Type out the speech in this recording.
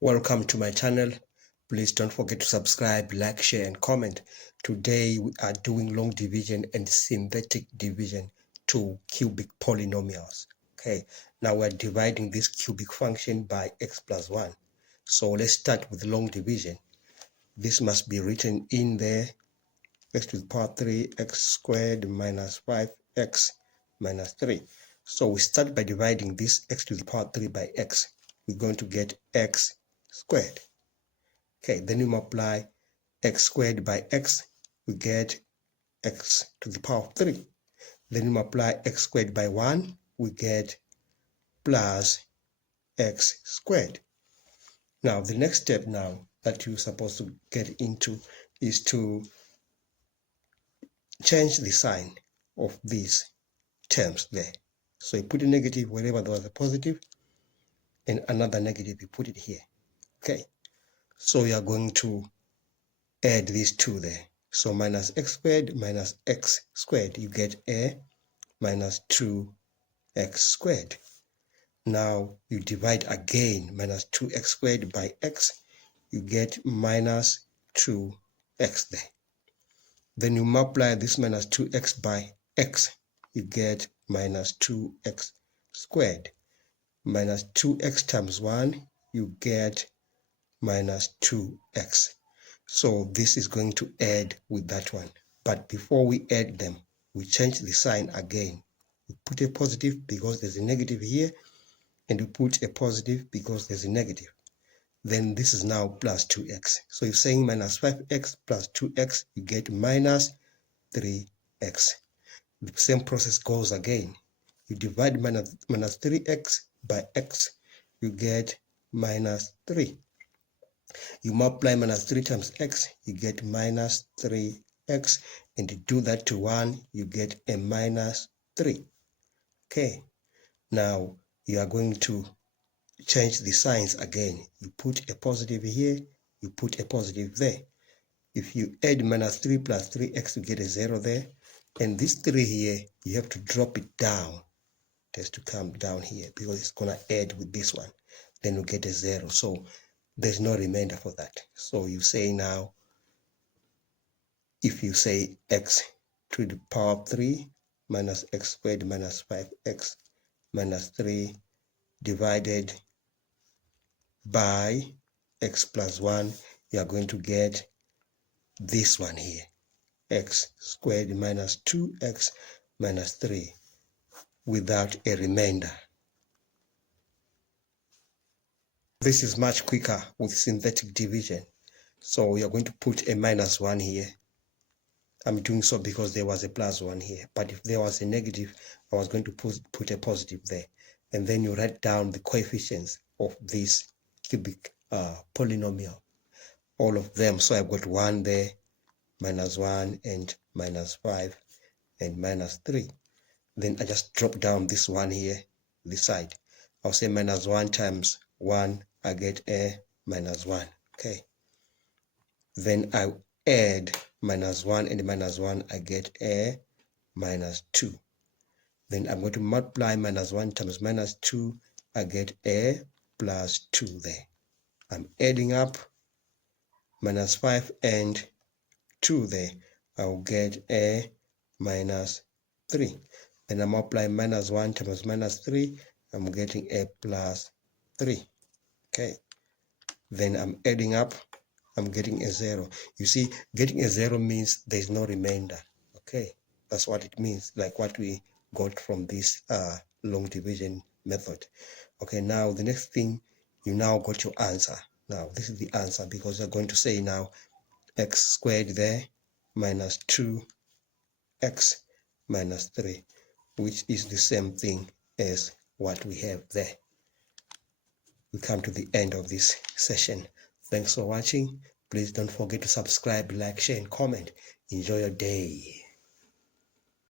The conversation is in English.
Welcome to my channel. Please don't forget to subscribe, like, share, and comment. Today we are doing long division and synthetic division to cubic polynomials. Okay, now we're dividing this cubic function by x plus 1. So let's start with long division. This must be written in there: x to the power 3, x squared minus 5x minus 3. So we start by dividing this x to the power 3 by x. We're going to get x squared. Okay, then we multiply x squared by x, we get x to the power of 3. Then we multiply x squared by 1, we get plus x squared. Now, the next step now that you're supposed to get into is to change the sign of these terms there. So you put a negative wherever there was a positive, and another negative, you put it here. Okay, so you are going to add these two there. So minus x squared minus x squared, you get a minus 2x squared. Now you divide again, minus 2x squared by x, you get minus 2x there. Then you multiply this minus 2x by x, you get minus 2x squared. Minus 2x times 1, you get minus 2x. So this is going to add with that one. But before we add them, we change the sign again. We put a positive because there's a negative here, and we put a positive because there's a negative. Then this is now plus 2x. So you're saying minus 5x plus 2x, you get minus 3x. The same process goes again. You divide minus 3x by x, you get minus 3. You multiply minus 3 times x, you get minus 3x, and you do that to 1, you get a minus 3. Okay, now you are going to change the signs again. You put a positive here, you put a positive there. If you add minus 3 plus 3x, you get a 0 there. And this 3 here, you have to drop it down. It has to come down here because it's going to add with this one. Then you get a 0. So there's no remainder for that. So you say now, if you say x to the power of 3 minus x squared minus 5x minus 3 divided by x plus 1, you are going to get this one here, x squared minus 2x minus 3 without a remainder. This is much quicker with synthetic division. So we are going to put a minus 1 here. I'm doing so because there was a plus 1 here. But if there was a negative, I was going to put a positive there. And then you write down the coefficients of this cubic polynomial, all of them. So I've got 1 there, minus 1, and minus 5, and minus 3. Then I just drop down this 1 here, this side. I'll say minus 1 times 1, I get a minus 1. Okay. Then I add minus 1 and minus 1, I get a minus 2. Then I'm going to multiply minus 1 times minus 2, I get a plus 2 there. I'm adding up minus 5 and 2 there. I'll get a minus 3. Then I multiply minus 1 times minus 3, I'm getting a plus 3. Okay. Then I'm adding up, I'm getting a 0. You see, getting a 0 means there's no remainder. Okay, that's what it means, like what we got from this long division method. Okay, now the next thing, you now got your answer. Now this is the answer because you're going to say now x squared there minus 2x minus 3, which is the same thing as what we have there. We come to the end of this session. Thanks for watching. Please don't forget to subscribe, like, share, and comment. Enjoy your day.